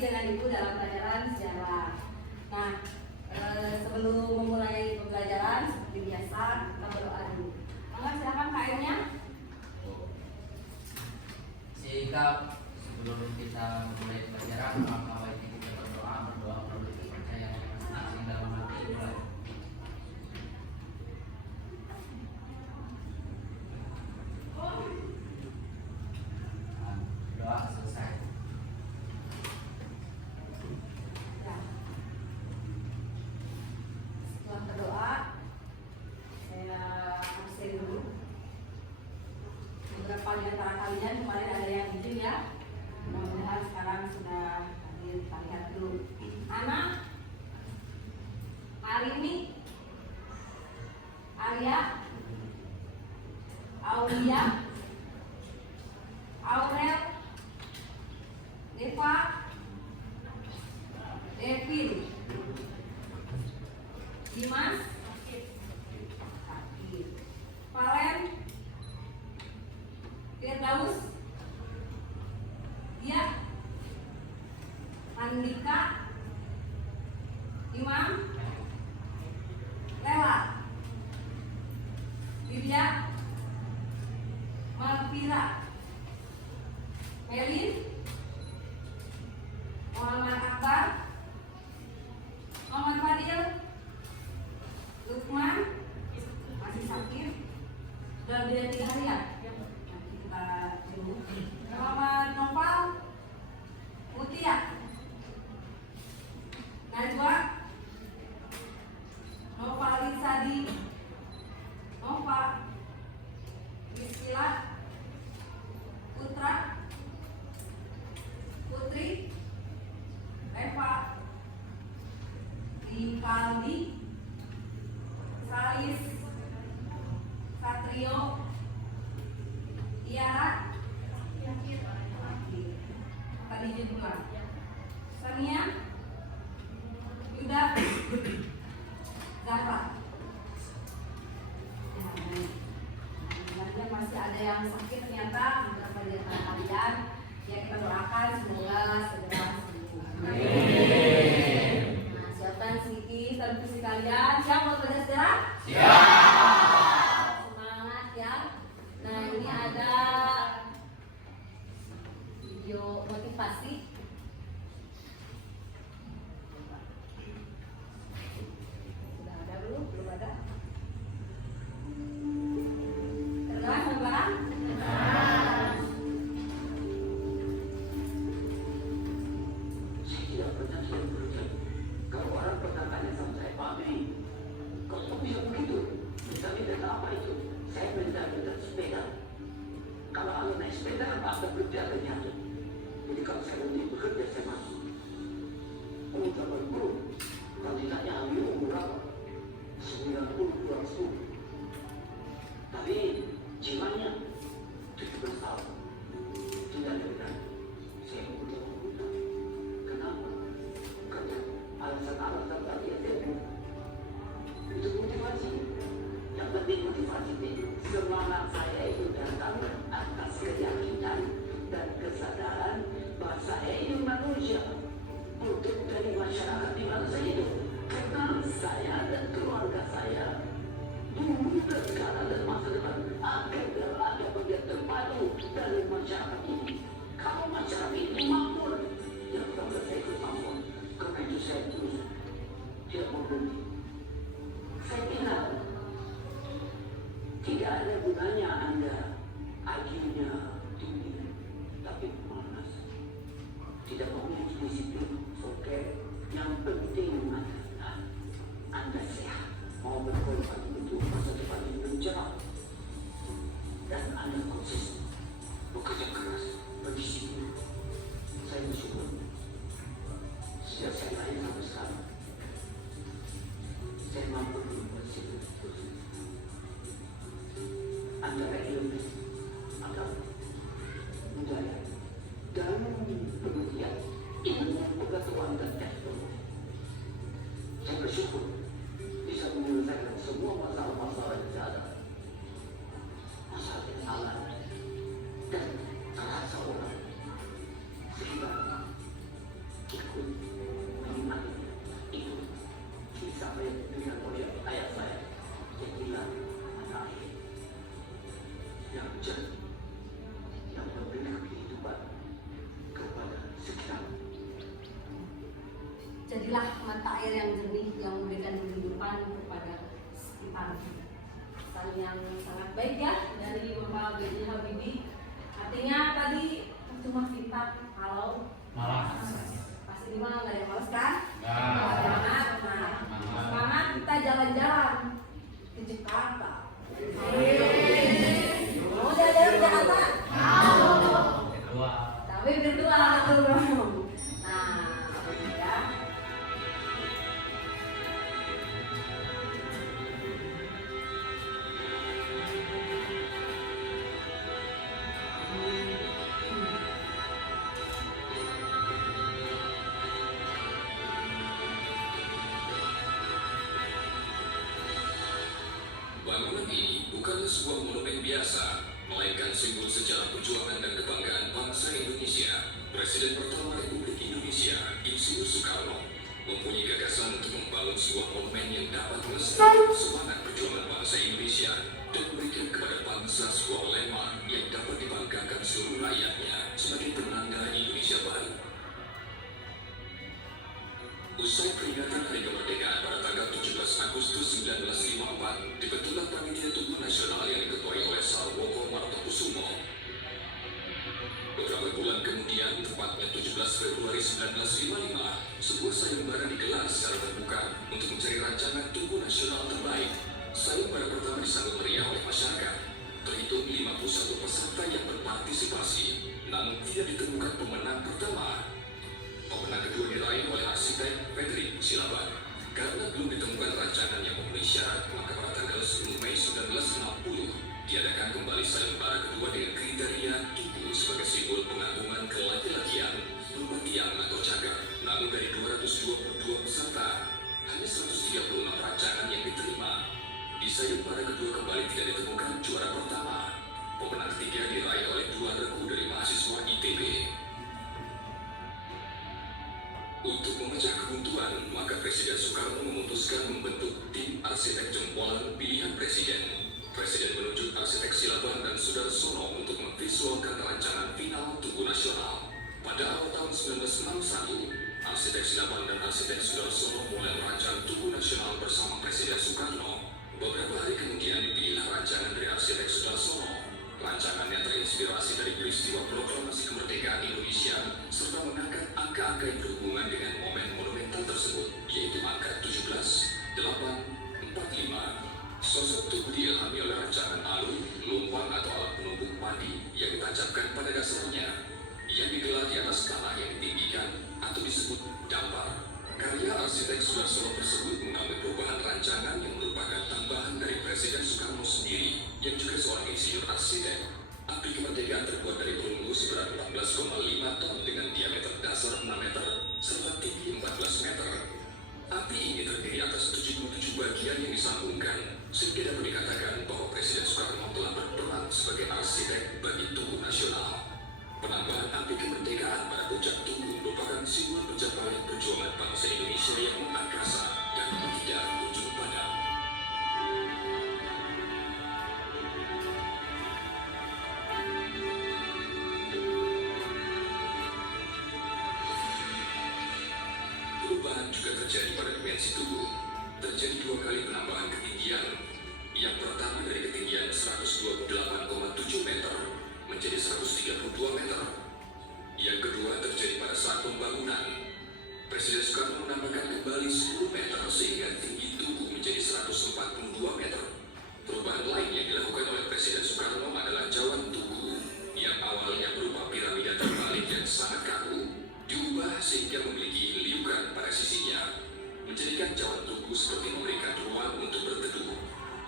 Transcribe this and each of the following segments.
dengan Ibu dalam pelajaran sejarah. Nah, sebelum memulai pembelajaran seperti biasa kita berdoa dulu. Maka silakan KM-nya. Sikap sebelum kita memulai pelajaran, maka wajib kita berdoa melalui kepercayaan masing-masing dalam hati. Mulai. Doa selesai. Setelah berdoa, saya absen dulu. Beberapa di antara kalian kemarin ada yang izin ya. Mudah-mudahan sekarang sudah hadir. Kita lihat dulu. Anak, Arini, Arya, Aulia, Aurel, Eva, Devin, Dimas, sakit, Valen, Firdaus, Dia, Andika, Imam, Lela, Widya, Malvira, Melin, Muhammad Akbar, Muhammad Fadil, Lukman, masih sakit, sudah beda 3 hari ya? Nanti kita dulu. Muhammad Noval, Mutia, Najwa, Nova Lisadi, Nova, Rizkila, Putra, Putri, Eva, Rivaldi, Salis, Satrio, Tiara, tadi juga Sania, Yuda, Zahra. Sebenarnya masih ada yang sakit ternyata beberapa di antara kalian. Ya kita doakan semoga segera sembuh. Amin. Nah, siapkan sedikit televisi kalian. Siap buat belajar sejarah? Siap. Semangat ya. Nah ini ada video motivasi. Sudah ada belum? Belum ada. Kedengaran kedengaran? Saya tidak pernah saya bekerja. Kalau orang pernah tanya sama saya, Pak Mei, kok bisa begitu? Bisa minta apa itu? Saya minta sepeda. Kalau anda naik sepeda, Anda kerja ternyata. Jadi kalau saya nanti bekerja, saya masuk. Oh, dapat guru. Kalau ditanya ambil umur berapa? 90 kurang 10. Tapi jiwanya 17 tahun. Tidak benar. Saya butuh muda. Kenapa? Karena alasan-alasan tadi yang saya buat. Itu motivasi. Yang penting motivasi ini. Semangat saya itu datang atas keyakinan dan kesadaran bahwa saya ini manusia untuk dari masyarakat di mana saya hidup. Karena saya dan keluarga saya dulu dan sekarang dan masa depan akan ada bagian terpadu dari masyarakat ini. Kalau masyarakat ini makmur, yang pertama saya ikut makmur. Karena itu saya terus tidak mau berhenti. Saya kira tidak ada gunanya Anda IQ-nya tinggi, tapi malas. Tidak memiliki disiplin, oke. Yang penting adalah Anda sehat, mau berkorban untuk masa depan yang mencerah, dan Anda konsisten, bekerja keras, berdisiplin. Saya bersyukur sejak saya lahir sampai sekarang, saya mampu berdisiplin. Antara ilmu, agama, budaya, dan kemudian ilmu pengetahuan dan teknologi. Saya bersyukur bisa menyelesaikan semua masalah-masalah yang ada. Masalah yang alam dan terasa orang. Sehingga pun menikmati itu kisah yang diberikan oleh ayah saya. Jadilah anak yang jadi, yang memberikan kehidupan kepada sekitar. Jadilah mata air yang jernih yang memberikan kehidupan kepada sekitar. Pesan yang sangat baik ya dari Bapak B.J. Habibie. Artinya tadi cuma kita kalau Malas. pasti di mana nggak ada malas kan? Nggak. Semangat, semangat kita jalan-jalan ke Jakarta. Mau jalan-jalan ke Jakarta? Kedua. Tapi berdua dong. Nah, ya. Bangunan ini bukanlah sebuah monumen biasa, melainkan simbol sejarah perjuangan dan kebanggaan bangsa Indonesia. Presiden pertama Republik Indonesia, Insinyur Soekarno, mempunyai gagasan untuk membangun sebuah monumen yang dapat melestarikan semangat perjuangan bangsa Indonesia dan memberikan kepada bangsa sebuah lema yang dapat dibanggakan seluruh rakyatnya sebagai penanda Indonesia baru. Usai peringatan Hari Kemerdekaan pada tanggal 17 Agustus 1954, dibentuklah Panitia Tugu Nasional yang diketuai oleh Sarwoko Martokusumo. Beberapa bulan kemudian, tepatnya 17 Februari 1955, sebuah sayembara digelar secara terbuka untuk mencari rancangan Tugu Nasional terbaik. Sayembara pertama disambut meriah oleh masyarakat. Terhitung 51 peserta yang berpartisipasi, namun tidak ditemukan pemenang pertama. Pemenang kedua diraih oleh arsitek Frederick Silaban. Karena belum ditemukan rancangan yang memenuhi syarat, maka pada tanggal 10 Mei 1960 diadakan kembali sayembara kedua dengan kriteria tugu sebagai simbol pengagungan kelaki-lakian berupa tiang atau cagar. Namun dari 222 peserta, hanya 136 rancangan yang diterima. Di sayembara kedua kembali tidak ditemukan juara pertama. Pemenang ketiga diraih oleh dua regu dari mahasiswa ITB. Untuk memecah kebuntuan, maka Presiden Soekarno memutuskan membentuk tim arsitek jempolan pilihan presiden. Presiden menunjuk arsitek Silaban dan Sudarsono untuk memvisualkan rancangan final Tugu Nasional. Pada awal tahun 1961, arsitek Silaban dan arsitek Sudarsono mulai merancang Tugu Nasional bersama Presiden Soekarno. Beberapa hari kemudian dipilihlah rancangan dari arsitek Sudarsono. Rancangannya terinspirasi dari peristiwa proklamasi kemerdekaan Indonesia serta mengangkat angka-angka yang berhubungan dengan momen monumental tersebut, yaitu angka 17, 8, 45. Sosok tugu diilhami oleh rancangan alun, lumpang atau alat penumbuk padi yang ditancapkan pada dasarnya, yang digelar di atas tanah yang ditinggikan atau disebut dampar. Karya arsitek Sudarsono tersebut mengalami perubahan rancangan yang merupakan tambahan dari Presiden Soekarno sendiri, yang juga seorang insinyur arsitek. Api kemerdekaan terbuat dari perunggu seberat 14,5 ton dengan diameter dasar 6 meter serta tinggi 14 meter. Api ini terdiri atas 77 bagian yang disambungkan, sehingga dapat dikatakan bahwa Presiden Soekarno telah berperan sebagai arsitek bagi Tugu Nasional. Penambahan api kemerdekaan pada puncak tugu merupakan simbol pencapaian perjuangan bangsa Indonesia yang mengangkasa dan tidak ujung padam. Perubahan juga terjadi pada dimensi tugu. Terjadi dua kali penambahan ketinggian. Yang pertama dari ketinggian 128,7 meter menjadi 132 meter. Yang kedua terjadi pada saat pembangunan. Presiden Soekarno menambahkan kembali 10 meter sehingga tinggi tugu menjadi 142 meter. Perubahan lain yang dilakukan oleh Presiden Soekarno adalah cawan tugu yang awalnya berupa piramida terbalik yang sangat kaku, diubah sehingga memiliki liukan pada sisinya, menjadikan cawan tugu seperti memberikan ruang untuk berteduh.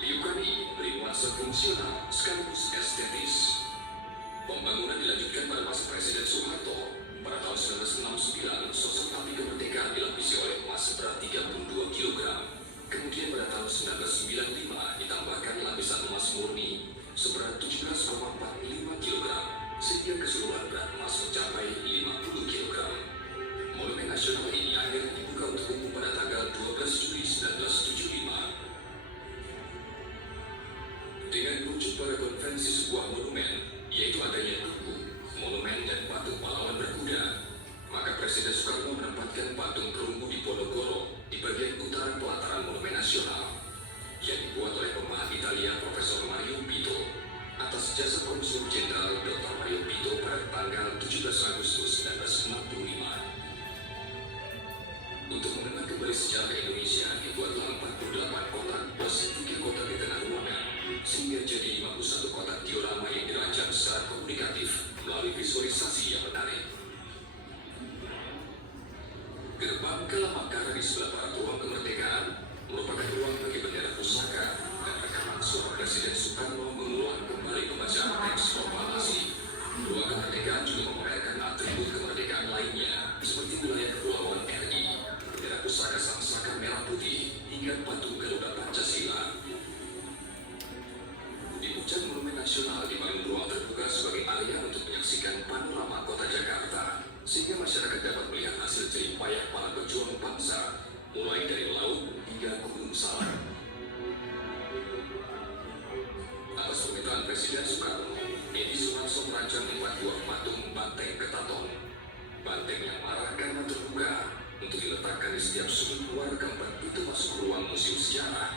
Liukan ini memberi nuansa fungsional sekaligus estetis. Pembangunan dilanjutkan pada masa Presiden Soeharto. Pada tahun 1969, sosok api kemerdekaan dilapisi oleh emas seberat 32 kg. Kemudian pada tahun 1995 ditambahkan lapisan emas murni seberat 17,45 kg, sehingga keseluruhan berat emas mencapai 50 kg. Monumen Nasional ini akhirnya dibuka untuk umum pada tanggal 12 Juli 1975. Dengan merujuk pada konvensi sebuah monumen, yaitu adanya tugu, monumen dan patung pahlawan berkuda, maka Presiden Soekarno menempatkan patung perunggu di Ponorogo di bagian utara pelataran Monumen Nasional yang dibuat oleh pemahat Italia Profesor Mario Pito atas jasa Konsul Jenderal Dr. Mario Pito pada tanggal 17 Agustus 1965. Untuk mengenang kembali sejarah Indonesia, dibuatlah 48 kotak plus 3 kotak di tengah ruangan, sehingga jadi 51 kotak diorama yang dirancang secara komunikatif melalui visualisasi yang menarik. Gerbang Kalamangkara di sebelah barat ruang kemerdekaan merupakan ruang bagi bendera pusaka dan rekaman suara Presiden Soekarno mengulang kembali pembacaan teks proklamasi. Ruang kemerdekaan juga memamerkan atribut kemerdekaan lainnya seperti wilayah kepulauan RI, bendera pusaka Sang Saka merah putih hingga patung Garuda Pancasila. Di puncak Monumen Nasional dibangun ruang terbuka sebagai area untuk menyaksikan panorama kota Jakarta, sehingga masyarakat dapat melihat hasil jerih payah para pejuang bangsa, mulai dari laut hingga Gunung Salak. Atas permintaan Presiden Soekarno, Edi Suharto merancang membuat buah patung Banteng Petaton. Banteng yang marah karena terbuka untuk diletakkan di setiap sudut luar gambar pintu masuk ruang museum sejarah.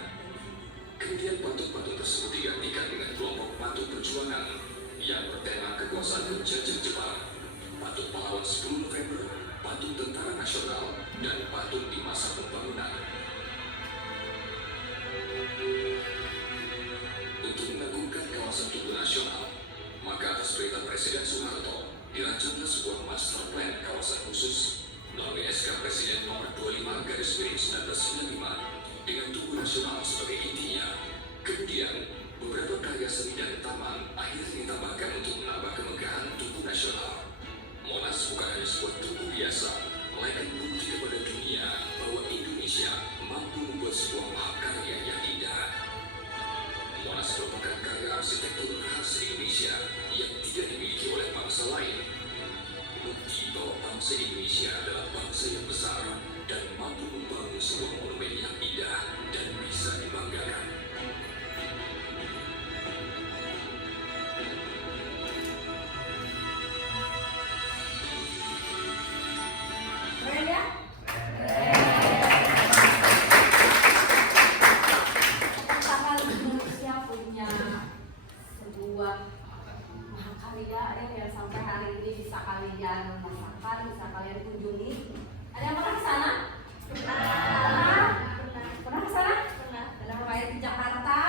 Kemudian patung-patung tersebut digantikan dengan kelompok patung perjuangan yang bertema kekuasaan penjajah Jepang, patung pahlawan 10 November, patung Tentara Nasional, dan patung di masa pembangunan. Untuk mengagungkan kawasan Tugu Nasional, maka atas perintah Presiden Soeharto, dirancanglah sebuah master plan kawasan khusus melalui SK Presiden nomor 25/1995 dengan Tugu Nasional sebagai intinya. Kemudian, beberapa karya seni dan taman akhirnya ditambahkan untuk menambah kemegahan Tugu Nasional. Monas bukan hanya sebuah tugu biasa, melainkan bukti kepada dunia bahwa Indonesia mampu membuat sebuah mahakarya yang indah. Monas merupakan karya arsitektur khas Indonesia yang tidak dimiliki oleh bangsa lain. Bukti bahwa bangsa Indonesia adalah bangsa yang besar dan mampu membangun sebuah monumen yang indah dan bisa dibanggakan. Keren ya? Apakah Indonesia punya sebuah mahakarya yang sampai hari ini bisa kalian rasakan, bisa kalian kunjungi? Ada yang pernah ke sana? Pernah? Pernah ke sana? Pernah. Ada yang di Jakarta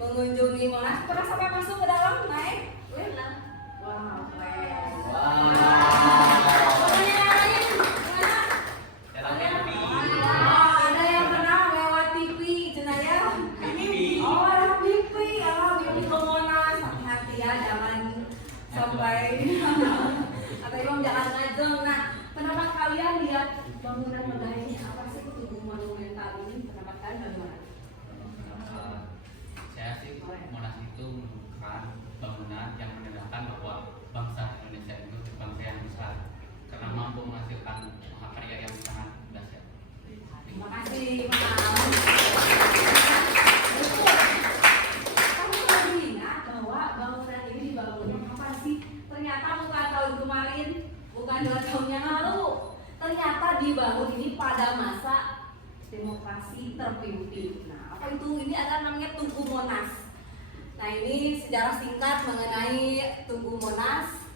mengunjungi Monas? Pernah sampai masuk ke dalam naik? Pernah. Wow, keren. Ada yang pernah lewat TV, Jenaya? Oh, lewat TV, ke Monas. Hati-hati ya, jangan sampai atau Imam jangan ngajeng. Nah, pendapat kalian lihat bangunan megah ini apa sih, tugu monumental ini? Pendapat kalian bagaimana? Saya sih Monas itu merupakan bangunan yang menandakan bahwa bangsa Indonesia itu bangsa yang besar karena mampu menghasilkan mahakarya yang sangat dahsyat. Terima kasih, Mas. Kamu lagi ingat bahwa bangunan ini dibangunnya kapan sih? Ternyata bukan tahun kemarin, bukan 2 tahun yang lalu. Ternyata dibangun ini pada masa demokrasi terpimpin. Nah, apa itu? Ini ada namanya Tugu Monas. Nah, ini sejarah singkat mengenai Tugu Monas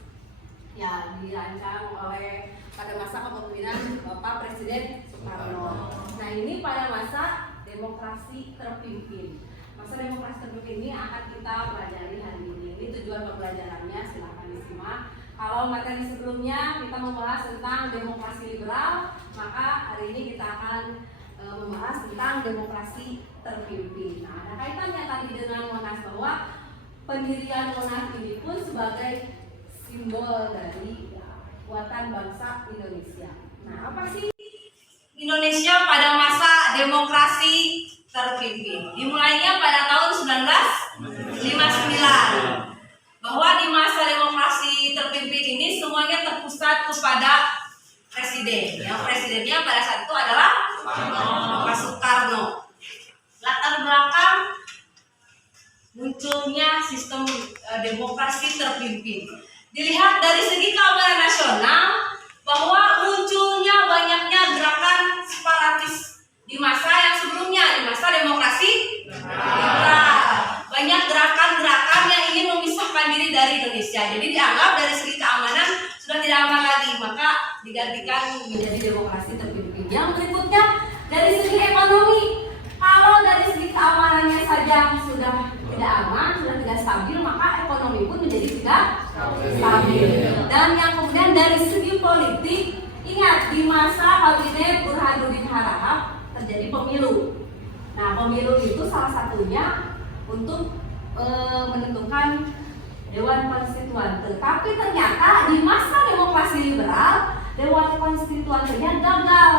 yang dirancang oleh pada masa kepemimpinan Bapak Presiden Soekarno. Nah, ini pada masa demokrasi terpimpin. Masa demokrasi terpimpin ini akan kita pelajari hari ini. Ini tujuan pembelajarannya, silahkan disimak. Kalau materi sebelumnya kita membahas tentang demokrasi liberal, maka hari ini kita akan membahas tentang demokrasi terpimpin. Nah, ada kaitannya tadi dengan Monas bahwa pendirian Monas ini pun sebagai simbol dari kekuatan bangsa Indonesia. Nah, apa sih Indonesia pada masa demokrasi terpimpin? Dimulainya pada tahun 1959. Bahwa di masa demokrasi terpimpin ini semuanya terpusat kepada presiden. Yang presidennya pada saat itu adalah Pak Soekarno. Latar belakang munculnya sistem demokrasi terpimpin dilihat dari segi keamanan nasional, bahwa munculnya banyaknya gerakan separatis di masa yang sebelumnya, di masa demokrasi liberal. Banyak gerakan-gerakan yang ingin memisahkan diri dari Indonesia. Jadi dianggap dari segi keamanan sudah tidak aman lagi, maka digantikan menjadi demokrasi terpimpin. Yang berikutnya dari segi ekonomi, kalau dari segi keamanannya saja sudah tidak aman, sudah tidak stabil, maka ekonomi pun menjadi tidak stabil. Dan yang kemudian dari segi politik, ingat di masa Kabinet Burhanuddin Harahap terjadi pemilu. Nah, pemilu itu salah satunya untuk menentukan Dewan Konstituante. Tapi ternyata di masa demokrasi liberal, Dewan Konstituantenya gagal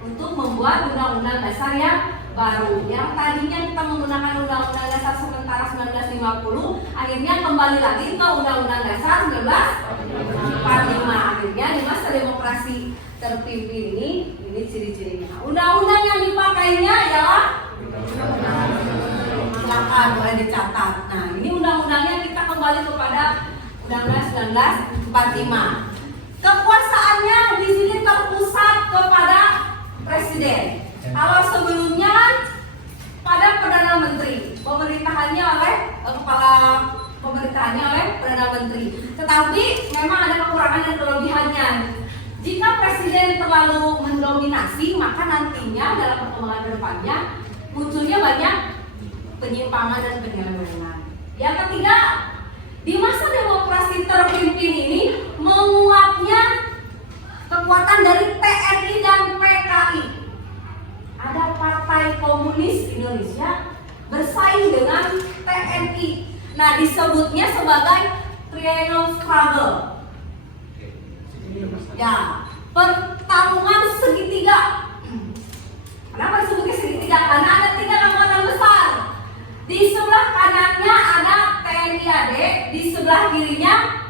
untuk membuat undang-undang dasar yang baru. Yang tadinya kita menggunakan undang-undang dasar sementara 1950, akhirnya kembali lagi ke undang-undang dasar 1945. Akhirnya di masa demokrasi terpimpin ini ciri-cirinya. Undang-undang yang dipakainya ialah silakan boleh dicatat. Nah, ini undang-undangnya kita kembali kepada Undang-Undang 1945. Kekuasaannya di sini terpusat kepada presiden. Kalau sebelumnya pada Perdana Menteri, pemerintahannya oleh kepala pemerintahannya oleh Perdana Menteri. Tetapi memang ada kekurangan dan kelebihannya. Jika presiden terlalu mendominasi, maka nantinya dalam perkembangan kedepannya munculnya banyak penyimpangan dan penyelewengan. Yang ketiga, di masa demokrasi terpimpin ini menguatnya kekuatan dari TNI dan PKI. Ada Partai Komunis Indonesia bersaing dengan TNI. Nah, disebutnya sebagai triangle struggle. Ya, pertarungan segitiga. Kenapa disebutnya segitiga? Karena ada 3 kekuatan besar. Di sebelah kanannya ada TNI AD, di sebelah kirinya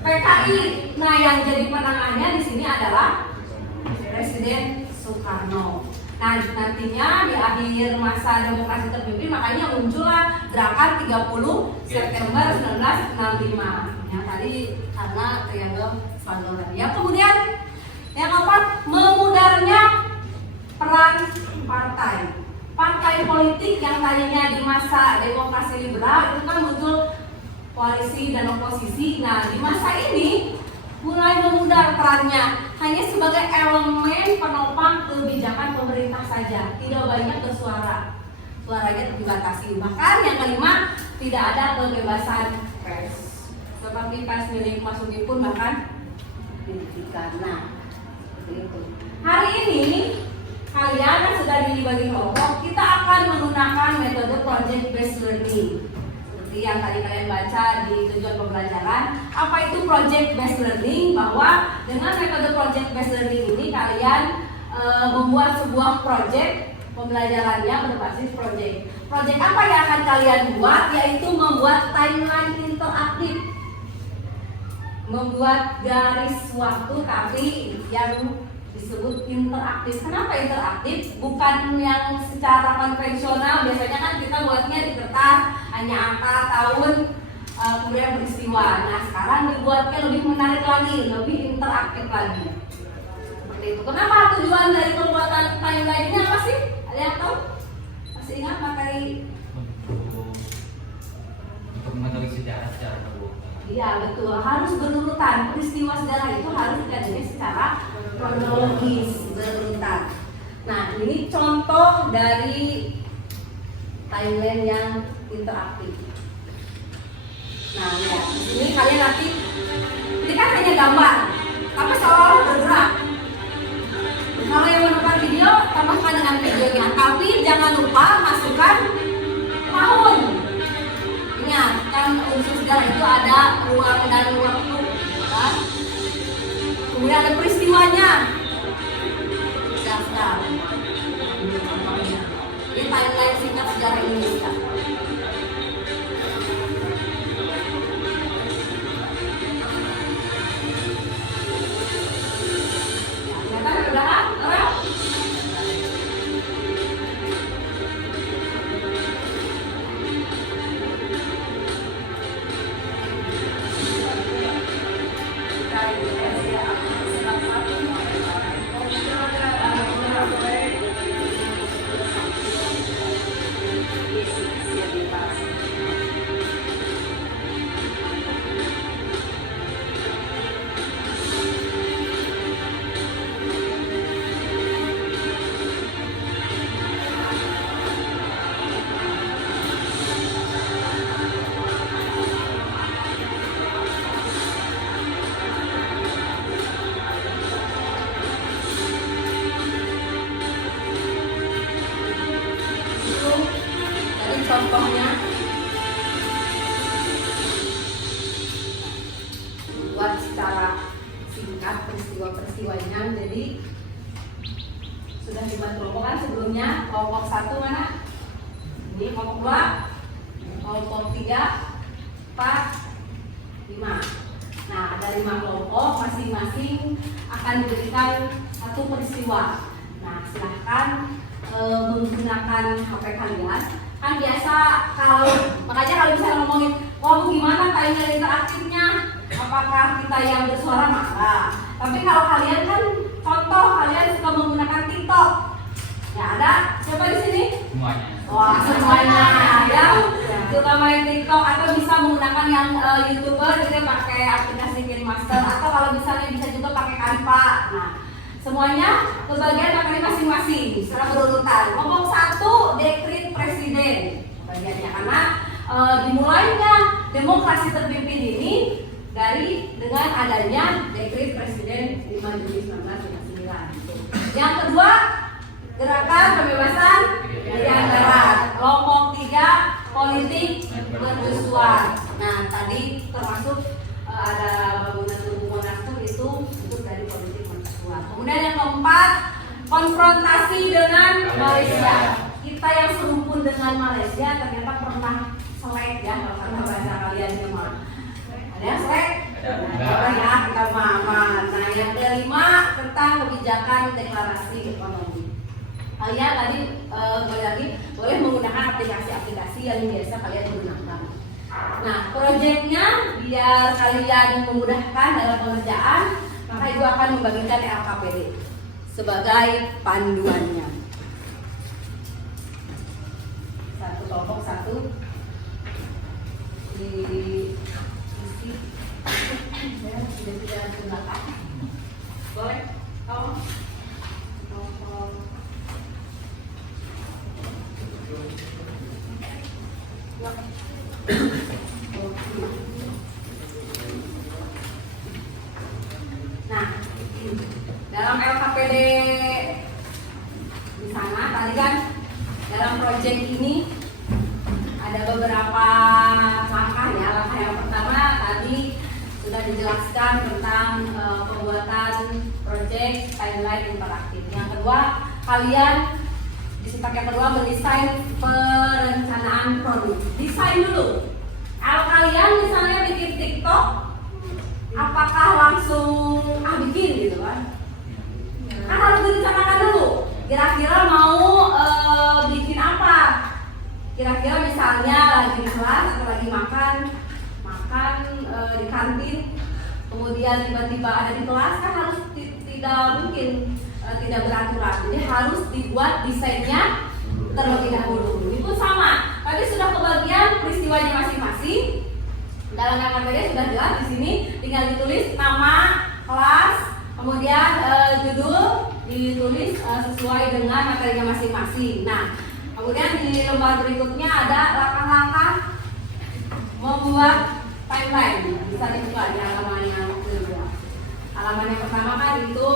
PKI. Nah, yang jadi penengahnya di sini adalah Presiden Soekarno. Nah, nantinya di akhir masa demokrasi terpimpin, makanya muncullah gerakan 30 September 1965. Yang tadi karena triangle struggle tadi. Yang kemudian yang keempat, memudarnya peran partai politik yang tadinya di masa demokrasi liberal itu kan muncul koalisi dan oposisi. Nah, di masa ini mulai memudar perannya, hanya sebagai elemen penopang kebijakan pemerintah saja, tidak banyak bersuara, suaranya dibatasi. Bahkan yang kelima, tidak ada kebebasan pers, seperti pers milik Mas Udi pun bahkan dihentikan. Nah, seperti itu. Hari ini kalian kan sudah dibagi kelompok, kita akan menggunakan metode project based learning. Seperti yang tadi kalian baca di tujuan pembelajaran. Apa itu project based learning? Bahwa dengan metode project based learning ini kalian membuat sebuah project, pembelajarannya berbasis project. Project apa yang akan kalian buat? Yaitu membuat timeline interaktif, membuat garis waktu tapi yang disebut interaktif. Kenapa interaktif? Bukan yang secara konvensional. Biasanya kan kita buatnya di kertas, hanya angka, tahun, kemudian peristiwa. Nah, sekarang dibuatnya lebih menarik lagi, lebih interaktif lagi. Seperti itu. Kenapa tujuan dari pembuatan timeline ini apa sih? Ada yang tahu? Masih ingat materi? Untuk mengetahui sejarah secara berulang. Iya, betul. Harus berurutan. Peristiwa sejarah itu harus dikaji secara kronologis, berurutan. Nah, ini contoh dari timeline yang interaktif. Nah, ya, ini kalian nanti, ini kan hanya gambar, tapi seolah-olah bergerak. Kalau yang menonton video, tambahkan dengan videonya. Tapi jangan lupa masukkan tahun. Ingat, kan unsur sejarah itu ada ruang dan waktu, kan? Kemudian ada peristiwanya. Daftar. Ini timeline singkat sejarah Indonesia. contohnya. Buat secara singkat peristiwa-peristiwanya. Jadi sudah dibuat kelompok kan sebelumnya. Kelompok 1 mana? Ini kelompok 2, kelompok 3, 4, 5. Nah, ada 5 kelompok, masing-masing akan diberikan satu peristiwa. Nah, silahkan menggunakan HP kalian. Kan biasa makanya kalau bisa ngomongin, oh gimana kayaknya interaktifnya? Apakah kita yang bersuara? Maka. Tapi kalau kalian kan contoh kalian suka menggunakan TikTok. Ya ada siapa di sini? Semuanya. Wah, semuanya ya. Suka main TikTok atau bisa menggunakan yang YouTuber gitu pakai aplikasi KineMaster atau kalau misalnya bisa juga pakai Canva. Nah, semuanya kebagian materi masing-masing secara berurutan. Kelompok 1 dekret presiden bagiannya karena dimulainya demokrasi terpimpin ini dengan adanya dekret presiden 5 Juli 1959. Yang kedua, gerakan pembebasan pilihan darat. Kelompok 3 politik mercusuar. Nah, tadi termasuk ada bangunan tubuh Monas itu dari politik mercusuar. Kemudian yang keempat, konfrontasi dengan Malaysia. Kita yang serumpun dengan Malaysia ternyata pernah selek ya kalau kata bahasa kalian semua. Ada yang selek? Ada ya, kita aman. Nah, yang kelima tentang kebijakan deklarasi ekonomi. Kalian tadi kembali lagi boleh menggunakan aplikasi-aplikasi yang biasa kalian gunakan. Nah, proyeknya biar kalian memudahkan dalam pengerjaan, maka Ibu akan membagikan LKPD sebagai panduannya. Satu kelompok 1 diisi ya sudah tidak gunakan. Boleh? Tolong. Nah, dalam LKPD di sana tadi kan dalam proyek ini ada beberapa langkah ya. Langkah yang pertama tadi sudah dijelaskan tentang pembuatan proyek timeline interaktif. Yang kedua, kalian di step yang kedua mendesain perencanaan produk. Desain dulu. Kalau kalian misalnya bikin TikTok, apakah langsung bikin gitu kan? Kan harus direncanakan dulu. Kira-kira mau bikin apa? Kira-kira misalnya lagi di kelas atau lagi makan di kantin, kemudian tiba-tiba ada di kelas kan harus tidak mungkin tidak beraturan. Jadi harus dibuat desainnya terlebih dahulu. Itu sama. Tadi sudah kebagian peristiwanya masing-masing. Dalam LKPD sudah jelas di sini, tinggal ditulis nama kelas, kemudian judul ditulis sesuai dengan materinya masing-masing. Nah, kemudian di lembar berikutnya ada langkah-langkah membuat timeline. Bisa dibuka di halaman yang kedua. Halaman yang pertama kan itu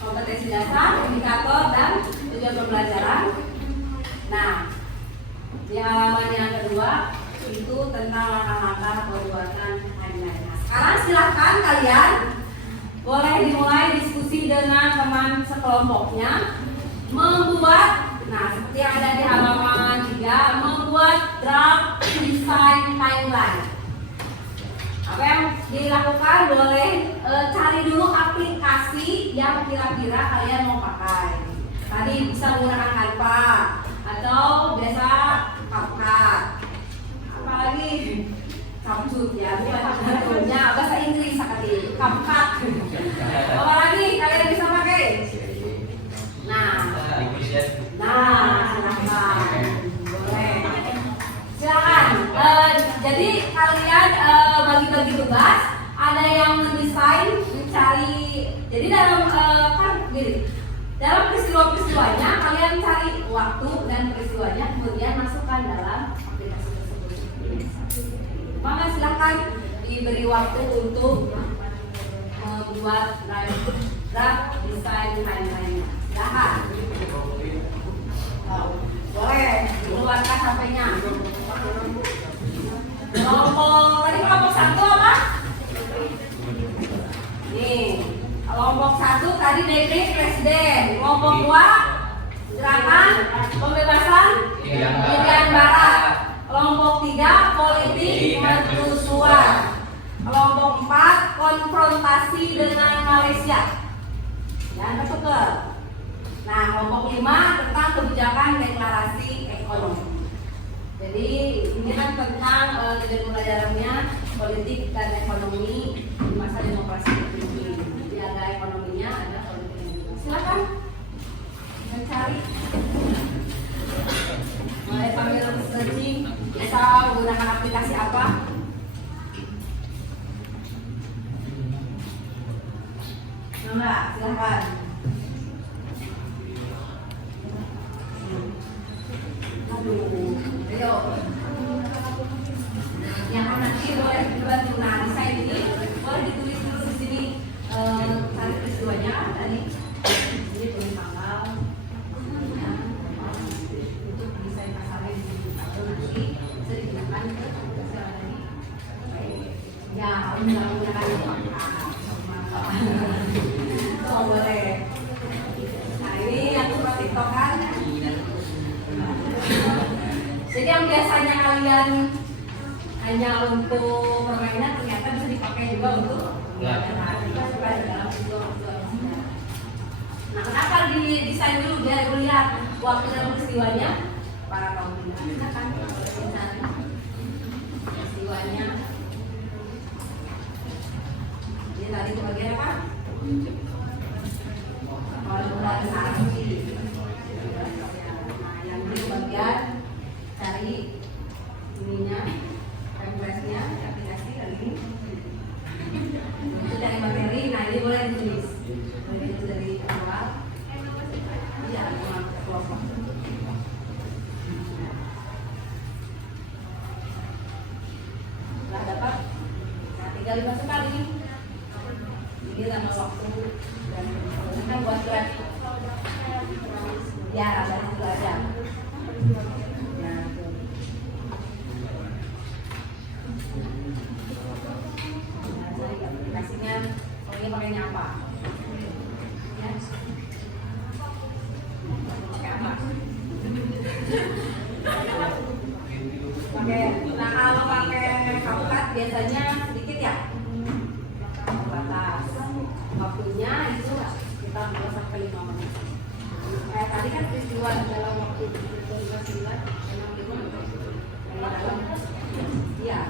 kompetensi dasar, indikator, dan tujuan pembelajaran. Nah, di halaman yang kedua itu tentang langkah-langkah pembuatan timeline. Nah, sekarang silahkan kalian boleh dimulai diskusi dengan teman sekelompoknya membuat, nah seperti yang ada di halaman 3, membuat draft design timeline. Apa yang dilakukan, boleh cari dulu aplikasi yang kira-kira kalian mau pakai. Tadi bisa menggunakan Canva atau biasa CapCut. Apalagi Capcut ya, bukan bahasa Inggris sekali. CapCut. Apalagi kalian bisa pakai? Nah, silakan. Boleh. Silakan. Jadi kalian bagi-bagi tugas. Ada yang mendesain, mencari. Jadi dalam dalam peristiwa-peristiwanya kalian cari waktu dan peristiwanya, kemudian masukkan dalam aplikasi tersebut. Maka silakan diberi waktu untuk membuat draft desain timeline. Silakan. Boleh. keluarkan HP-nya. Kelompok 1 apa? Nih, kelompok 1 tadi dekret presiden. Kelompok 2 gerakan pembebasan Irian Barat. Kelompok 3 politik mercusuar. Kelompok 4 konfrontasi dengan Malaysia. Jangan tertukar. Nah, kelompok 5 tentang kebijakan deklarasi ekonomi. Jadi ini kan tentang judul pelajarannya politik dan ekonomi di masa demokrasi tertinggi. Jadi ada ekonominya, ada politiknya. Silakan mencari. Mulai panggil searching, bisa menggunakan aplikasi apa? Enggak, silakan. Aduh, ayo. Yang nanti boleh dibantu. Nah, desain ini boleh ditulis dulu di sini cari peristiwanya tadi. Ini tulis tanggal. Untuk desain pasarnya di sini atau nanti bisa digunakan ke pasar tadi. Ya, menggunakan itu. Oh, boleh. Nah, ini yang suka tiktokan. Jadi yang biasanya kalian hanya untuk permainan ternyata bisa dipakai juga untuk Nah, kenapa didesain dulu biar lihat waktu dan peristiwanya para kaum kan peristiwanya. Ini tadi itu bagian apa? Organisasi. Nah, yang ini bagian cari ininya, template-nya, aplikasi dan ini. Itu dari materi. Nah, ini boleh ditulis. Jadi itu dari awal. Ya, kelompok. Setelah dapat, nah, tinggal dimasuk kali. Ini lama waktu dan kan buat gerak. Ya, dari itu aja. Ya, aplikasinya, ini pakainya apa? Ya. Pakai apa? Pakai. Nah, kalau pakai CapCut biasanya sedikit ya. Batas waktunya itu kita 2 sampai 5 menit. Tadi kan peristiwa dalam waktu 15 iya.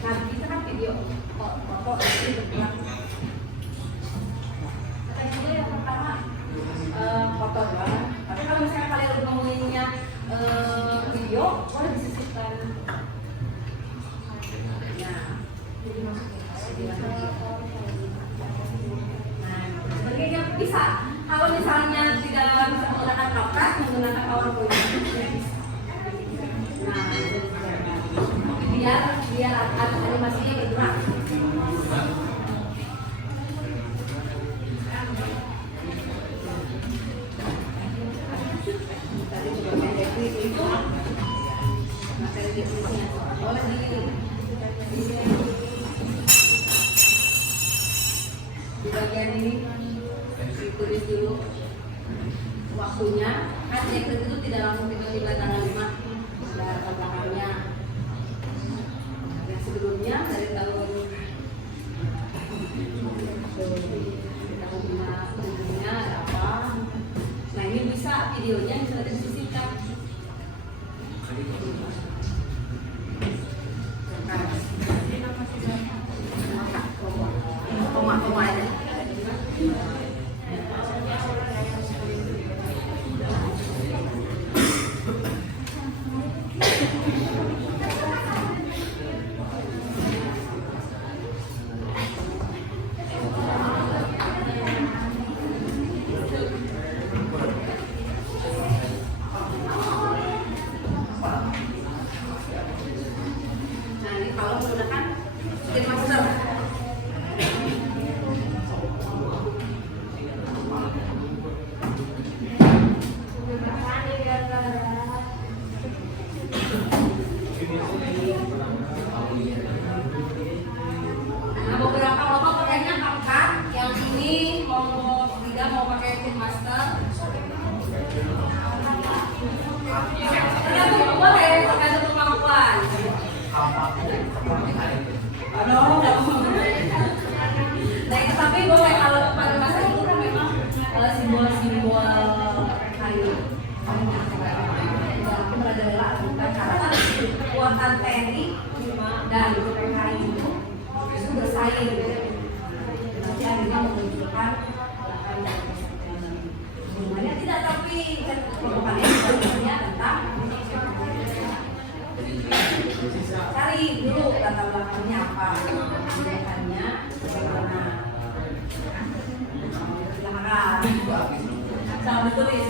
Nah, kita kan video foto ini bergerak. Katanya yang pertama foto doang. Tapi kalau misalnya kalian udah ngomonginnya video, boleh disisipkan. Nah, jadi maksudnya sebenarnya bisa. Kalau misalnya tidak bisa menggunakan CapCut, menggunakan PowerPoint. Nah, biar animasinya bergerak. Tadi juga materi itu materi diskusinya. Boleh di bagian ini ditulis dulu waktunya. Kan dekret itu tidak langsung tiba-tiba tanggal 5, ada belakangnya. Yang sebelumnya dari tahun 5 sebelumnya ada apa. Nah, ini bisa videonya bisa disisipkan. Koma aja. Tergantung boleh, tergantung kemampuan. Nah, tapi boleh kalau pada masa itu kan memang simbol-simbol kayu. Aku merajalela karena kekuatan TNI dan PKI itu bersaing. Nanti akhirnya menunjukkan semuanya tidak, tapi pokoknya sebenarnya tentang cari dulu latar belakangnya apa, kebijakannya bagaimana. Silakan. Sama ditulis.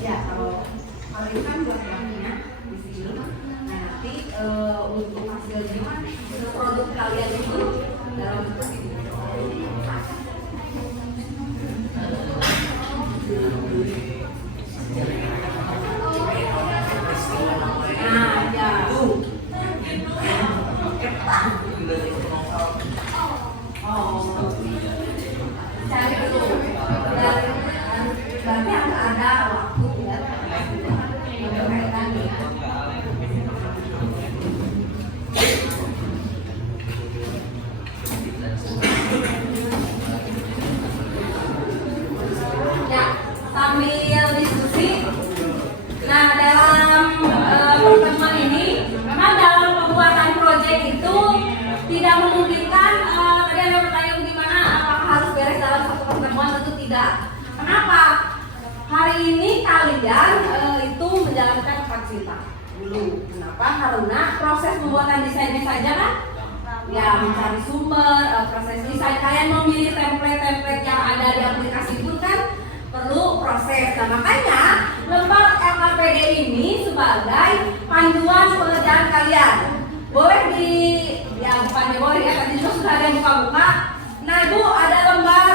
Ya, kalau ini kan buat bahannya di sini. Nah, nanti untuk hasilnya produk kalian itu dalam bentuk ini. Nah, ya. Cari dulu. Berarti ada waktu ya. Ya, sambil diskusi. Nah, dalam pertemuan ini memang dalam pembuatan proyek itu tidak memungkinkan tadi ada pertanyaan gimana apakah harus beres dalam satu pertemuan, tentu tidak. Kenapa? Hari ini kalian itu menjalankan fasilita dulu. Kenapa? Karena proses pembuatan desainnya saja kan ya mencari sumber, proses desain kalian memilih template-template yang ada di aplikasi itu kan perlu proses. Nah, makanya lembar LKPD ini sebagai panduan pengerjaan kalian. Boleh bukannya boleh ya, tadi juga sudah ada yang buka-buka. Nah, Ibu ada lembar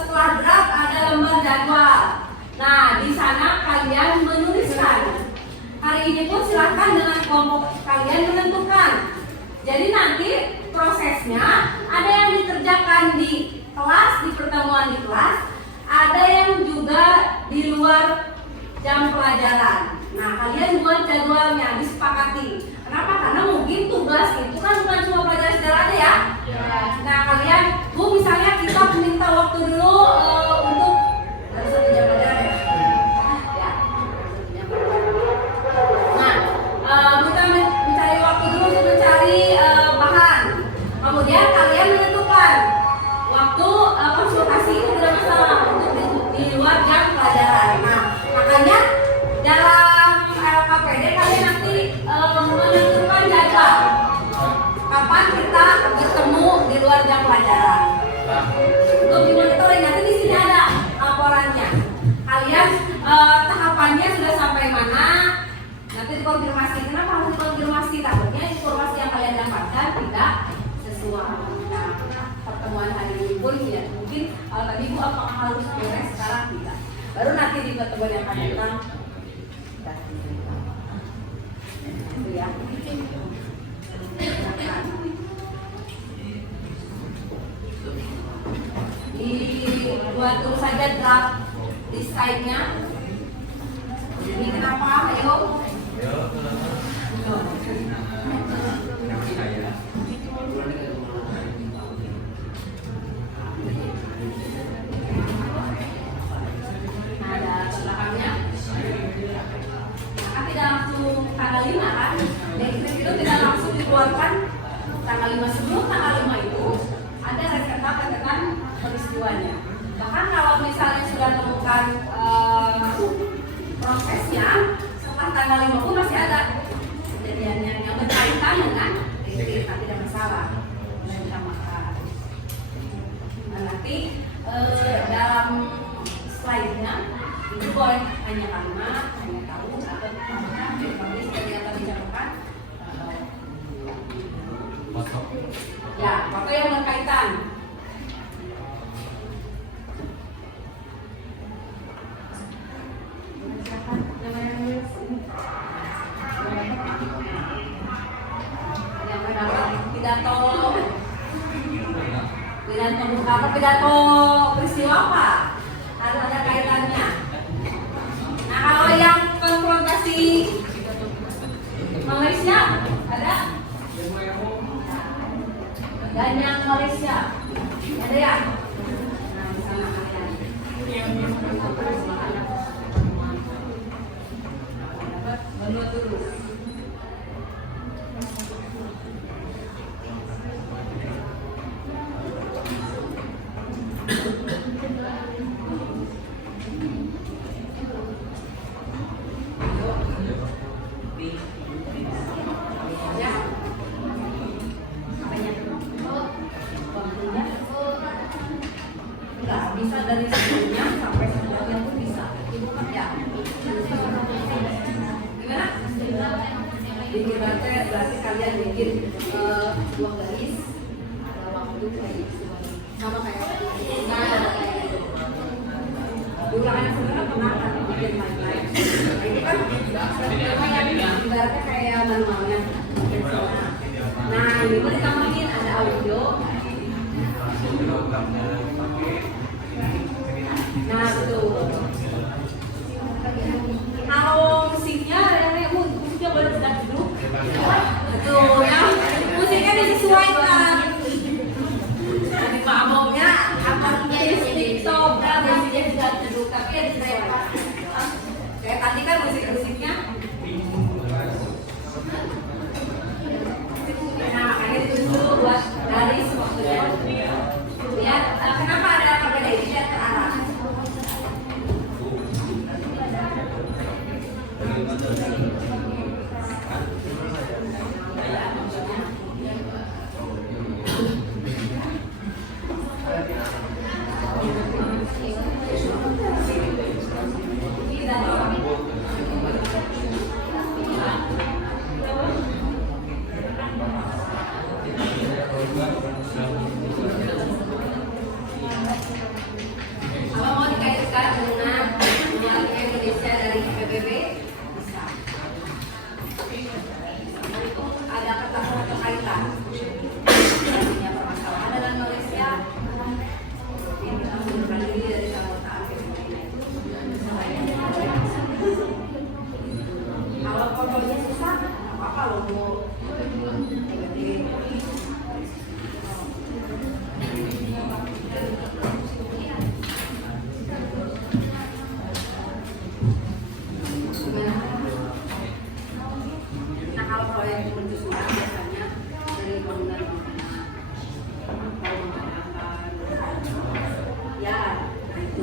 setelah draft, ada lembar jadwal. Nah, di sana kalian menuliskan. Hari ini pun silahkan dengan kelompok kalian menentukan. Jadi nanti prosesnya ada yang dikerjakan di kelas, di pertemuan di kelas, ada yang juga di luar jam pelajaran. Nah, kalian buat jadwalnya, disepakati. Kenapa? Karena mungkin tugas itu kan bukan cuma pelajaran sejarah aja ya. Nah, kalian, Bu, misalnya kita minta waktu dulu untuk harus 1 jam pelajaran ya. Nah, kita mencari waktu dulu untuk mencari bahan. Kemudian kalian menentukan waktu konsultasi itu tidak masalah untuk di luar jam pelajaran. Nah, makanya dalam LKPD kalian nanti menentukan jadwal kapan kita bertemu di luar jam pelajaran. Untuk dimonitoring nanti di sini ada laporannya. Kalian tahapannya sudah sampai mana? Nanti dikonfirmasi. Kenapa harus dikonfirmasi? Takutnya informasi yang kalian dapatkan tidak sesuai. Nah, pertemuan hari ini pun ya mungkin tadi Bu apakah harus beres sekarang tidak. Baru nanti di pertemuan yang akan datang. Itu ya. Dibuat dulu saja draft desainnya. Ini kenapa? Ayo. tanggal 5 kan, dekret itu tidak langsung dikeluarkan tanggal 5. Sebelum tanggal 5 itu ada rentetan peristiwanya. Bahkan kalau misalnya sudah temukan prosesnya, setelah tanggal 5 pun masih ada kejadian yang berkaitan dengan dekret, tidak masalah. Nah, nanti dalam slide-nya itu boleh hanya kalimat, hanya tahu, atau menulis seperti yang tadi dicatatkan. Foto. Ya, foto yang berkaitan. Yang mendapat pidato peristiwa apa? Harus ada kaitannya. Nah, kalau yang konfrontasi Malaysia ada? Dan yang Malaysia ada ya? Nah, misalnya kalian dapat menua dulu. Bisa dari sebelumnya sampai sebelumnya pun bisa. Ya. Gimana? Bikin berarti kalian bikin 2 garis. Ada waktu kayak sama kayak di ulangan yang sebelumnya pernah kan bikin lain-lain. Ini kan ibaratnya kayak manualnya. Nah, ini pun ditambahin ada audio. Nah, betul. Kalau musiknya, musiknya boleh sedang duduk. Betul, ya. Musiknya disesuaikan. Nanti maboknya akan menjadi TikTok, kan musiknya sedang duduk, tapi ya disesuaikan. Kayak tadi kan musiknya. Nah, makanya ditulis dulu buat garis waktunya. Ya, kenapa ada perbedaan ini dan terarah? Apa mau dikaitkan dengan Malaysia Indonesia dari PBB? Bisa. Itu ada keterkaitan. Punya permasalahan dengan Malaysia. Kita mengundurkan diri dari keanggotaan PBB. Kalau fotonya susah, apa logo PBB? Nah, kalau proyek penjusuran biasanya dari bangunan ya, nah itu.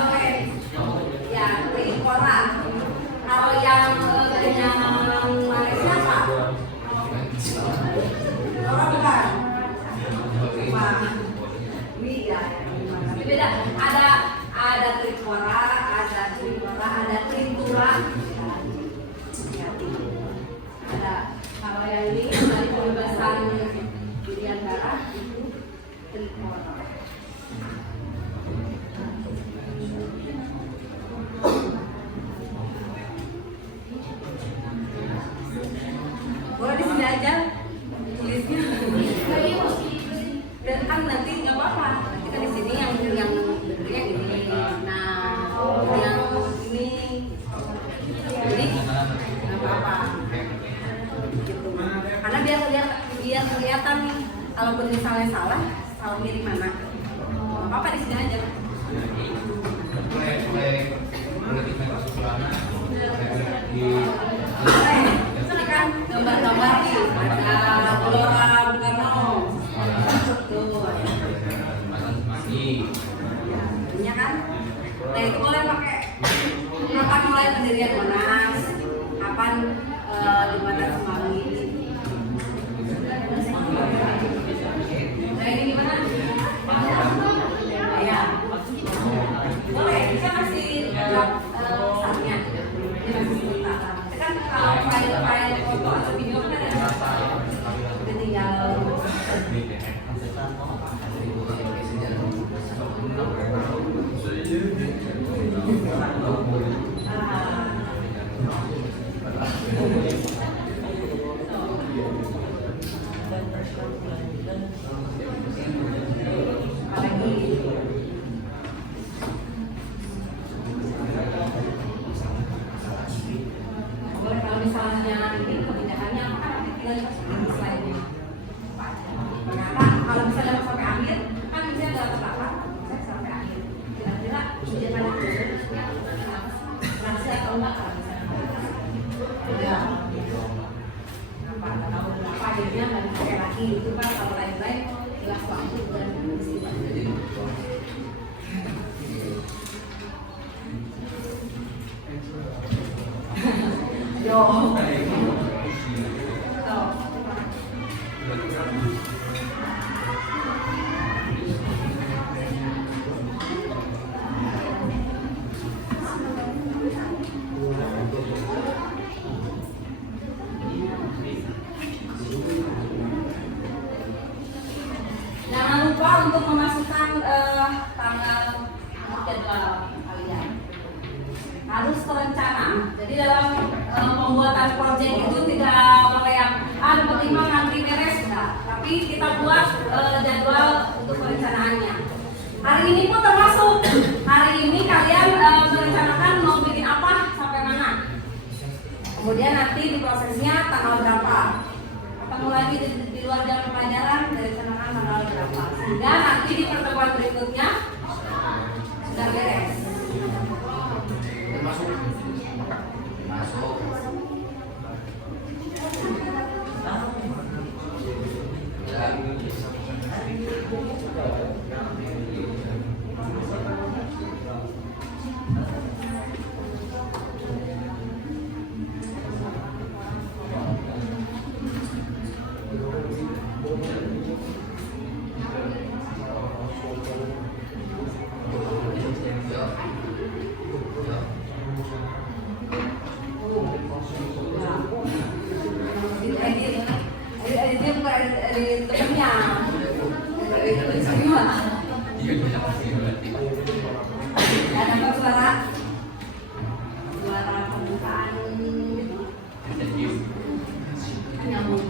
Oke. Ya, Tripora. Kalau yang Malaysia apa? Orang bukan. Wah, ini ya. Beda. Ada Tripora, ada Tritura. Ada kalau yang ini dari pembebasan pilihan darah itu Tripora. Boleh di sini aja tulisnya. Dan kan nanti nggak apa-apa. Kita di sini yang bentuknya ini. Nah, yang ini jadi nggak apa-apa. Gitu. Karena biar kelihatan kalau misalnya salah milih mana. Nggak apa-apa di sini aja. Ini kan gambar-gambar nih, ada Gelora Bung Karno, tuh, ya kan? Nah itu boleh pakai kapan mulai pendirian Monas, kapan jembatan Semanggi. Nah ini gimana? Ya, boleh. Kita masih saatnya. Kan kalau file foto atau video kan ada tinggal misalnya ini kebijakannya apa kan tinggal dimasukin di slide-nya. Kenapa? Kalau misalnya mau sampai akhir, kan misalnya dalam rapat, saya sampai akhir. Kira-kira kebijakan itu nanti atau enggak kalau misalnya udah apa tahu berapa akhirnya nggak dipakai lagi itu kan kalau lain-lain jelas waktu dan Yo. Jangan lupa untuk memasukkan tanggal jadwal kalian. Harus terencana. Jadi dalam pembuatan proyek itu tidak boleh yang dapat 5 nanti beres enggak. Tapi kita buat jadwal untuk perencanaannya. Hari ini pun termasuk. Hari ini kalian merencanakan mau bikin apa sampai mana. Kemudian nanti di prosesnya tanggal berapa. Ketemu lagi di luar jam pelajaran direncanakan tanggal berapa. Sehingga nanti di pertemuan berikutnya sudah beres. Masuk. Dari temennya semua ada suara pembukaan nyambung.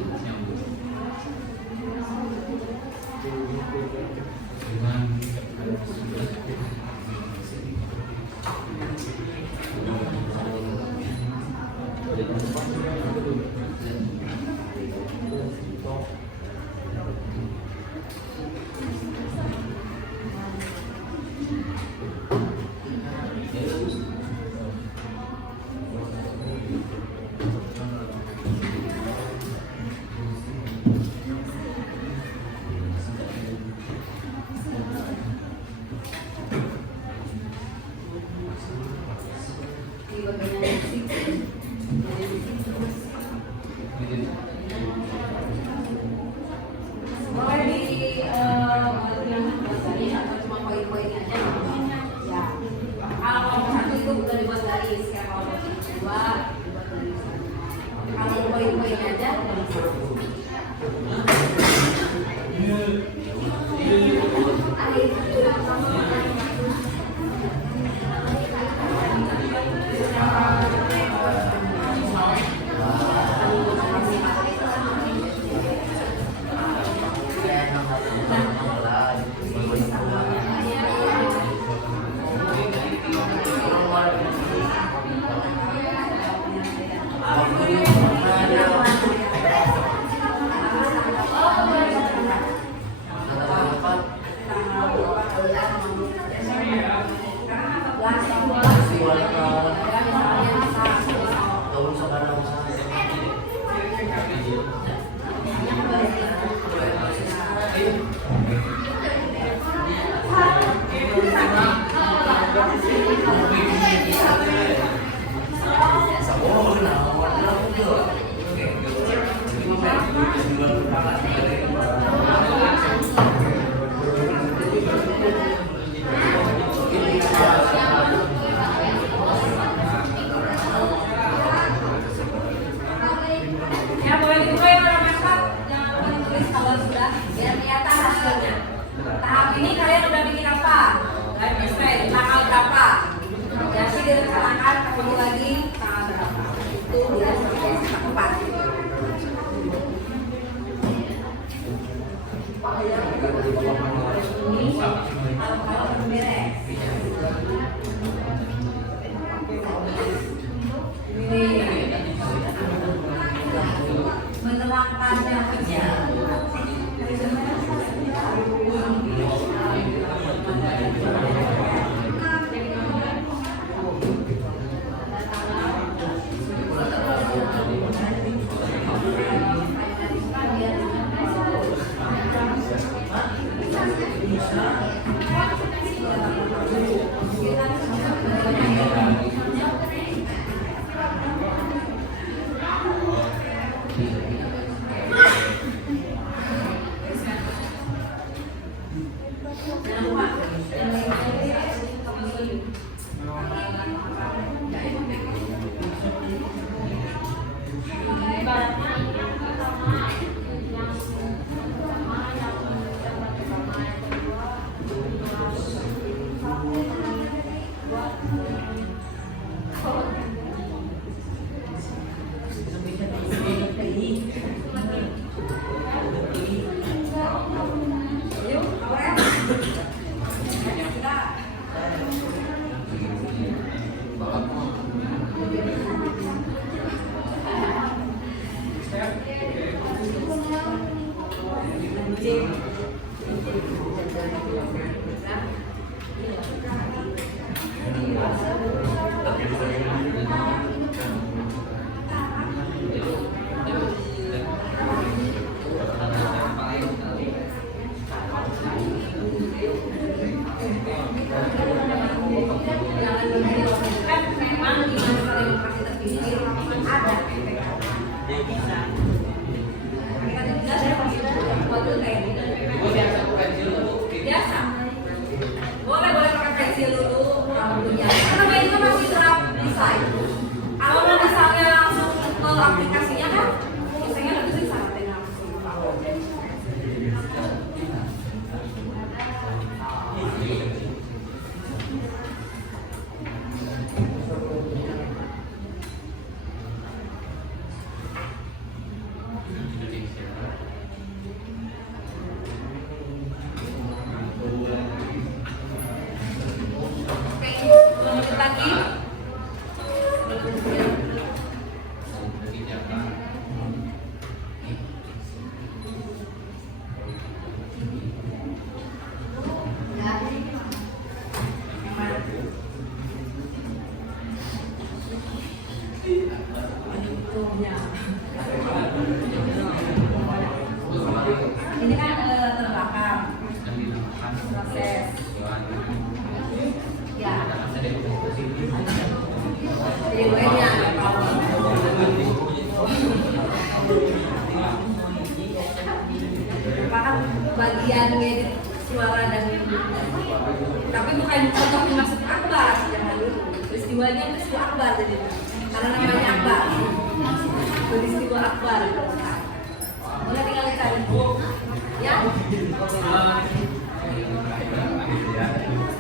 Ya boleh dibuka ya para master, jangan lupa ditulis kalau sudah biar kelihatan hasilnya. Tahap ini kalian udah bikin apa? Live display tanggal berapa? Jadi direncanakan ketemu lagi tanggal berapa? Itu dia sampai tempat. Ini kalau beres. Menerapkannya kerja. Ini kan terbakar proses ya jadi wenya bahkan bagian ngedit suara dan tapi bukan contoh maksud Akbar jangan dulu peristiwanya peristiwa Akbar jadi karena namanya Akbar peristiwa Akbar boleh tinggal dicari ya Yang di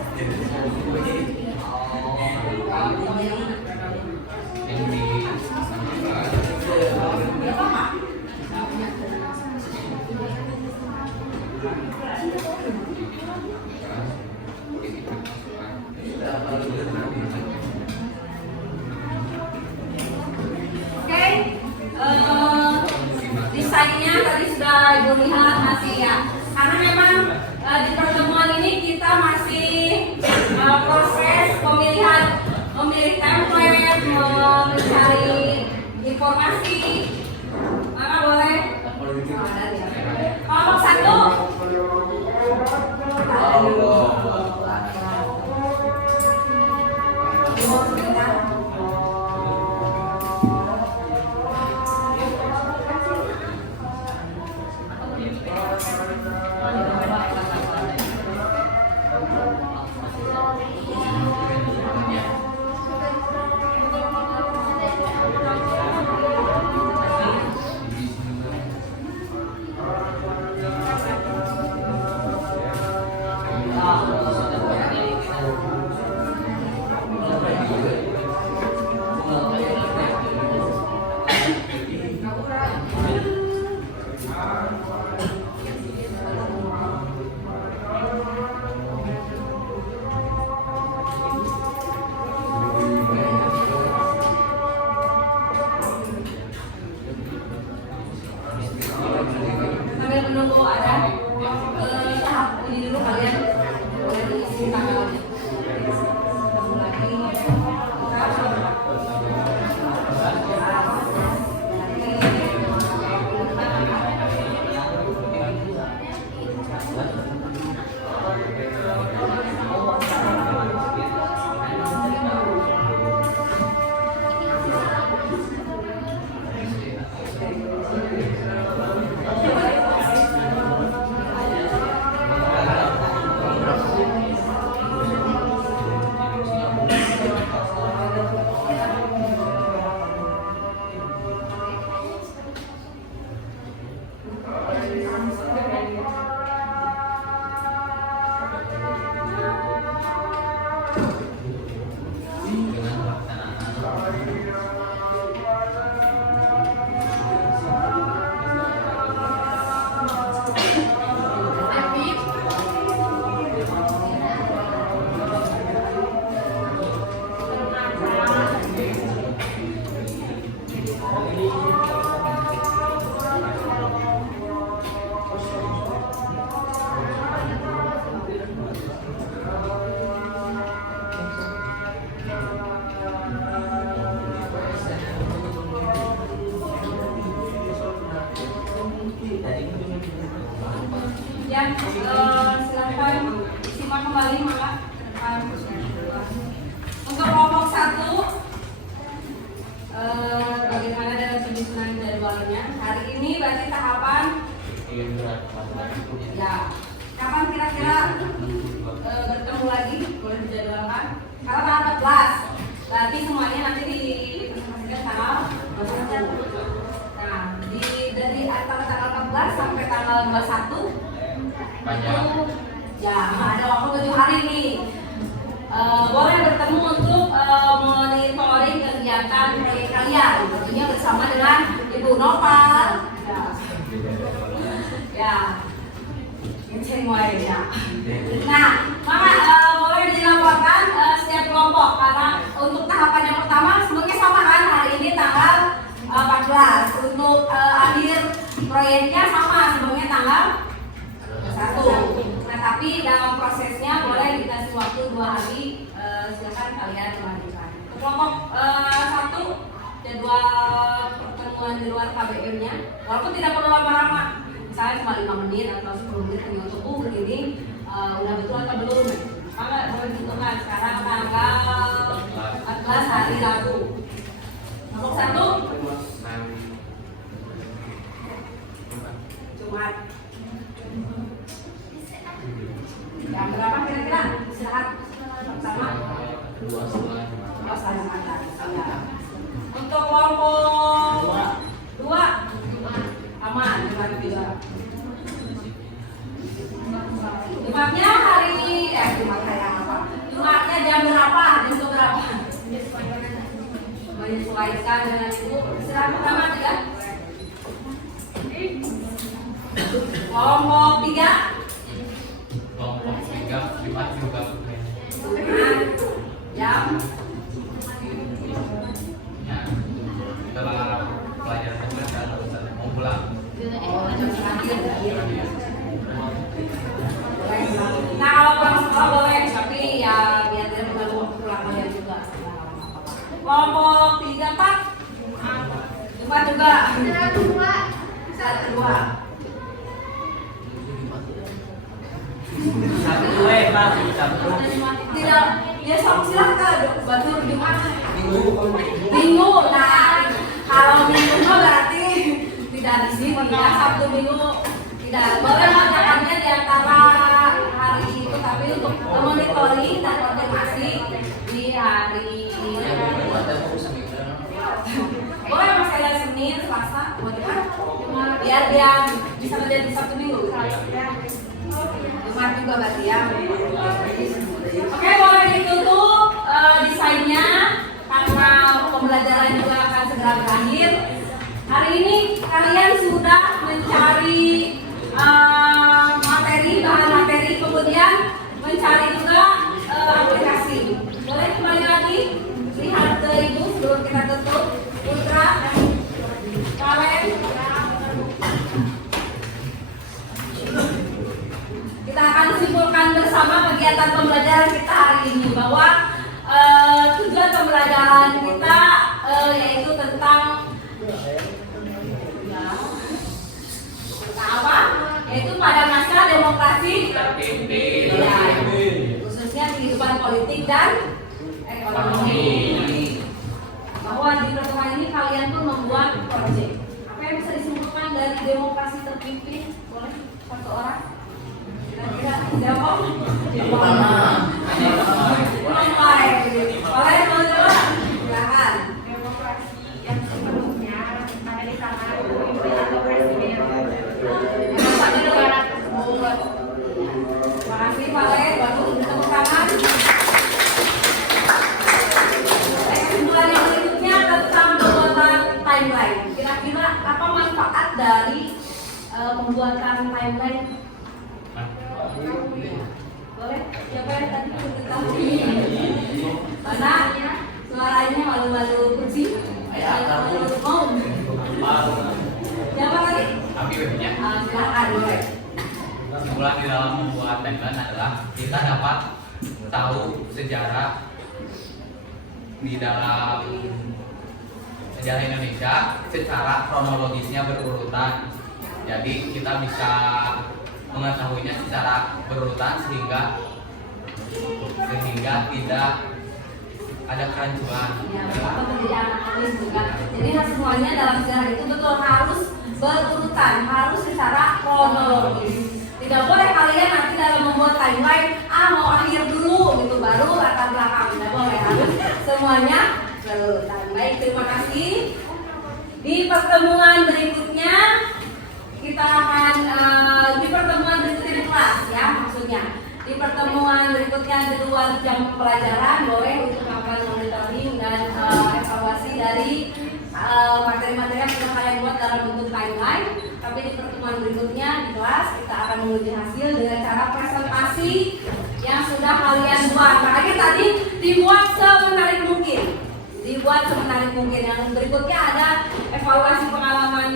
Oke, desainnya tadi sudah Ibu lihat masih ya. Karena memang di pertemuan ini kita masih proses pemilihan, memilih template, mencari informasi. Maka boleh. Kelompok 1. Sambil menunggu ada tahap ini dulu kalian boleh diisi tanggalnya. Ya, silakan simak kembali maka untuk kelompok 1 bagaimana dalam penyusunan jadwalnya. Hari ini berarti tahapan ya. Kapan kira-kira bertemu lagi boleh dijadwalkan? Karena tanggal 14 berarti semuanya nanti dipresentasikan tanggal 21. Nah, dari antara tanggal 14 sampai tanggal 21 itu ya ada waktu 7 hari nih. Boleh bertemu untuk monitoring kegiatan proyek kalian, tentunya bersama dengan Ibu Nopal. Ya, ya. Nah, maka boleh dilaporkan setiap kelompok karena untuk tahapan yang pertama sebenarnya sama kan, hari ini tanggal 14. Untuk akhir proyeknya sama sebenarnya tanggal 1. Nah, tapi dalam prosesnya boleh dikasih waktu 2 hari, silakan kalian melanjutkan. Kelompok 1 jadwal pertemuan di luar KBM-nya, walaupun tidak perlu lama-lama, misalnya cuma 5 menit atau 10 menit hanya untuk begini, udah betul atau belum? Maka boleh ditentukan sekarang tanggal 14 hari Rabu. Kelompok 1 Jumat. Jam berapa kira-kira istirahat sama? 2 setengah makan. Untuk kelompok 2 aman Jumat juga. Jumatnya hari disesuaikan dengan ibu. Silakan pertama 3. Kelompok 3. Kelompok 3 Jumat juga Jam. ya, setelah pelajaran selesai mau pulang. Oh, jam terakhir. Nah, kalau pulang sekolah boleh, tapi ya biar tidak mengganggu waktu pulang kalian juga. Kelompok 3 Pak. Jumat juga. Satu dua. Tidak, ya sok silakan batur Jumat. Minggu. Nah, kalau minggu mah berarti tidak di sini ya, Sabtu Minggu tidak boleh mengerjakannya di antara hari itu, tapi untuk monitoring dan koordinasi di hari boleh masih ada Senin, Selasa, biar dia bisa menjadi Sabtu Minggu. Jumat juga berarti ya. Oke, boleh ditutup desainnya karena pembelajaran juga akan segera berakhir. Hari ini kalian sudah mencari materi, bahan materi, kemudian mencari juga aplikasi. Boleh kembali lagi lihat ke ibu sebelum kita tutup. Putra, kalian kita akan simpulkan bersama kegiatan pembelajaran kita hari ini bahwa tujuan pembelajaran kita yaitu tentang apa? Yaitu pada masa demokrasi terpimpin, ya, khususnya kehidupan politik dan ekonomi. Bahwa di pertemuan ini kalian pun membuat proyek. Apa yang bisa disimpulkan dari demokrasi terpimpin? Boleh satu orang? Kira-kira siapa? Boleh mencoba? Silakan. Demokrasi yang sepenuhnya ada di tangan pemimpin atau presiden. Terima kasih Pak Le, baru tepuk tangan. Kesimpulan yang berikutnya tentang pembuatan timeline. Kira-kira apa manfaat dari pembuatan timeline? Boleh? Siapa yang tadi mana? Suaranya malu-malu kucing. Malu-malu mau. Siapa tadi? tapi webnya Silakan boleh. kesimpulan di dalam membuat timeline adalah kita dapat tahu sejarah di dalam sejarah Indonesia secara kronologisnya berurutan. Jadi kita bisa mengetahuinya secara berurutan sehingga tidak ada kerancuan. Ya, apa menjadi analisis juga. Jadi semuanya dalam sejarah itu betul harus berurutan, harus secara kronologis. Tidak boleh kalian nanti dalam membuat timeline mau akhir dulu gitu baru latar belakang. Tidak boleh, harus semuanya berurutan. Baik, terima kasih. Di pertemuan berikutnya kita akan di pertemuan berikutnya di kelas ya maksudnya. Di pertemuan berikutnya di luar jam pelajaran boleh untuk melakukan monitoring dan evaluasi dari materi-materi yang sudah kalian buat dalam bentuk timeline. Tapi di pertemuan berikutnya di kelas kita akan menguji hasil dengan cara presentasi yang sudah kalian buat. Makanya tadi dibuat semenarik mungkin. Yang berikutnya ada evaluasi pengalaman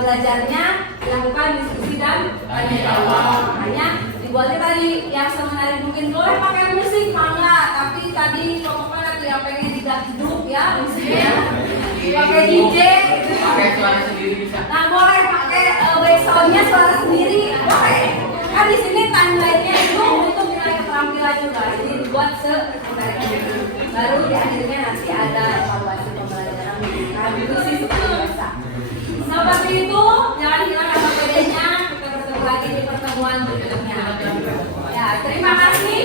belajarnya, dilakukan diskusi dan tanya jawab. Makanya dibuatnya tadi yang semenarik mungkin. Boleh pakai musik enggak, tapi tadi pokoknya nanti yang pengen diduk ya musiknya. Pakai DJ gitu. Pakai suara sendiri bisa. Nah, boleh pakai backsoundnya suara sendiri, boleh. Kan di sini timeline-nya itu untuk nilai keterampilan juga. Jadi dibuat semenarik mungkin. Baru di akhirnya nanti ada evaluasi pembelajaran diskusi seperti biasa. Seperti itu, jangan hilang APD-nya. Kita bertemu lagi di pertemuan berikutnya. Ya, terima kasih.